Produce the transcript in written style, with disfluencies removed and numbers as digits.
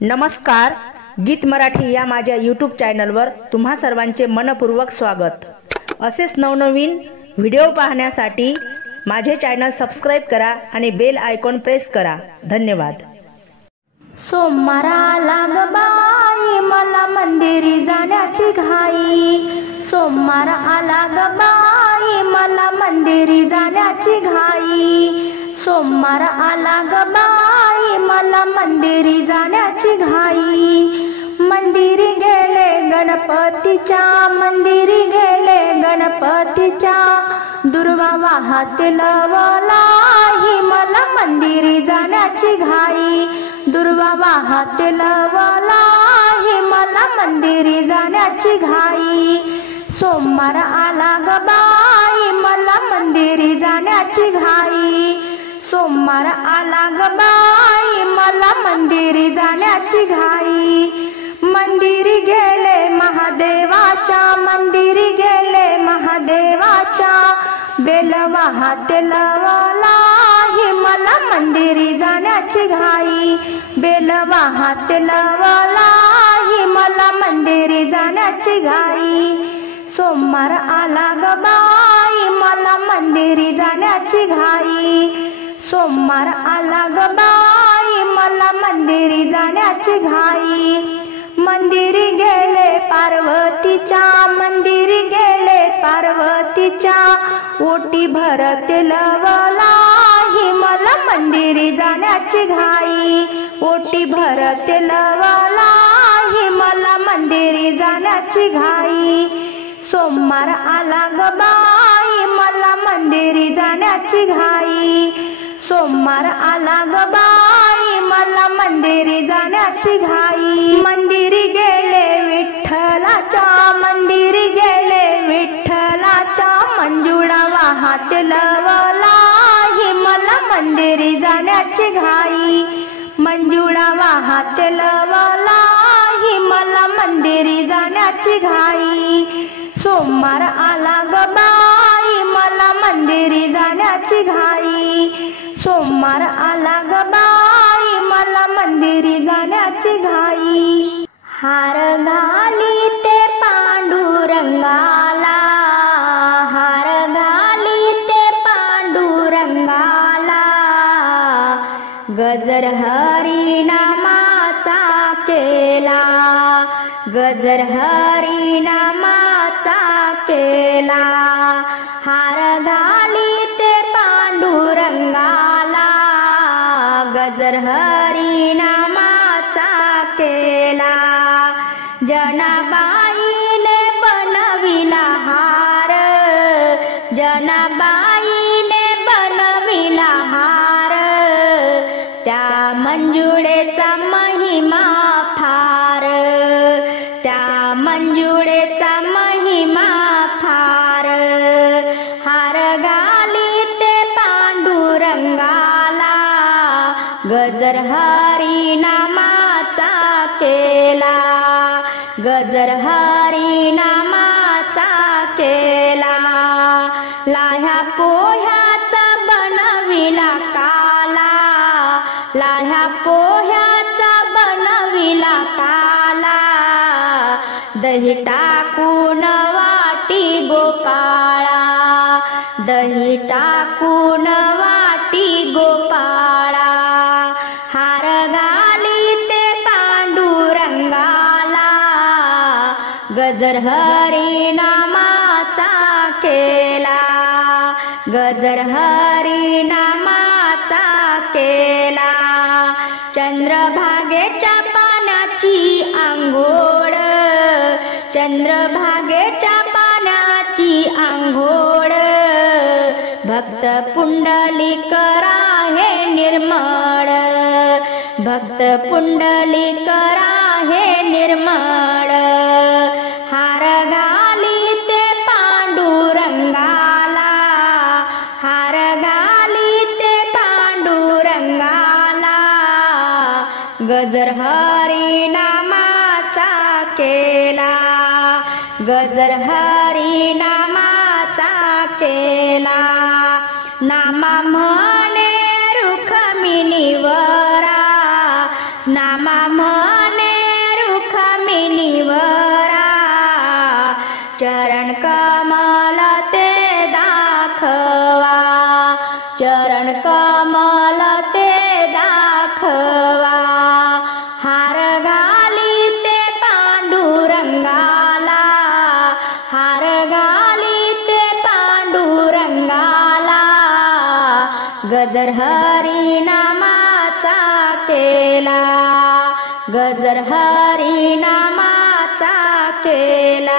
नमस्कार, गीत मराठी या माझ्या यूट्यूब चॅनलवर तुम्हा सर्वांचे मनपूर्वक स्वागत। असेच नवनवीन व्हिडिओ पाहण्यासाठी माझे चॅनल सबस्क्राइब करा आणि बेल आयकॉन प्रेस करा। धन्यवाद। सोमवाराला ग बाई मला मंदिरी जाण्याची घाई, सोमवार आला ग बाई मला मंदिरी जाण्याची घाई, सोमवार आला ग बाई मला मंदिरी जाण्याची घाई। मंदिरी गेले गणपतीच्या, मंदिरी गेले गणपतीच्या, दुर्वा वाहते लवलाई मला मंदिरी जाण्याची घाई, दुर्वा वाहते लवलाई मला मंदिरी जाण्याची घाई। सोमवार आला ग बाई मला मंदिरी जाण्याची घाई, सोमवार आला ग बाई मला मंदिरी जाण्याची घाई। मंदिरी गेले महादेवाच्या, मंदिरी गेले महादेवाच्या, बेल वाहते लवलाई मला मंदिरी जाण्याची घाई, बेल वाहते लवलाई मला मंदिरी जाण्याची घाई। सोमवार आला ग बाई मला मंदिरी जाण्याची घाई, सोमवार आला ग बाई मला मंदिरी जाण्याची घाई। मंदिरी गेले पार्वतीच्या, मंदिरी गेले पार्वतीच्या, ओटी भरते लवलाई मला मंदिरी जाण्याची घाई, ओटी भरते लवलाई मला मंदिरी जाण्याची घाई। सोमवार आला ग बाई मला मंदिरी जाण्याची घाई, सोमवार आला ग बाई मला मंदिरी जाण्याची घाई। मंदिरी गेले विठ्ठलाच्या, मंदिरी गेले विठ्ठलाच्या, मंजुळा वाहते लवलाई मला मंदिरी जाण्याची घाई, मंजुळा वाहते लवलाई मला मंदिरी जाण्याची घाई। सोमवार आला ग बाई मला मंदिरी जाण्याची घाई, सोमवार आला ग बाई मला मंदिरी जाण्याची घाई। हार घाली ते पांडुरंगाला, हार घाली ते पांडुरंगाला, गजर हरी नामाचा केला, गजर हरी नामाचा केला। हार घाली ते पांडुरंगाला, गजर हरी नामाचा केला। जनाबाईने बनविला हार, जनाबाईने बनविला हार, त्या मंजुळेचा महिमा फार, त्या मंजुळेचा महिमा फार। हार घाली ते पांडुरंगाला, गजर हरी नामाचा केला, गजर हरी नामाचा केला। लाह्या पोह्याचा बनविला काला, लाह्या पोह्याचा बनविला काला, दही टाकून वाटी गोपाळा, दही टाकून वाटी गोपाळा। हार घाली ते पांडुरंगाला, गजर हरी नामाचा केला, गजर हरी नामाचा केला। चंद्रभागेच्या पाण्याची आंघोळ, चंद्रभागेच्या पाण्याची आंघोळ, भक्त पुंडलिक राहे निर्मळ, भक्त पुंडलिक राहे निर्मळ। हार घाली ते पांडुरंगाला, हार घाली ते पांडुरंगाला, गजर हरी नामाचा केला, गजर हरी नामाचा केला। नामा म्हणे रुक्मिणीवरा, नामा म्हणे रुखमिनीवरा चरण कमल ते दाखवा चरण कमल ते दाखवा हार घाली ते पांडुरंगाला हार घाली ते पांडुरंगाला गजर हरिनामाचा केला गजर हरिनामाचा केला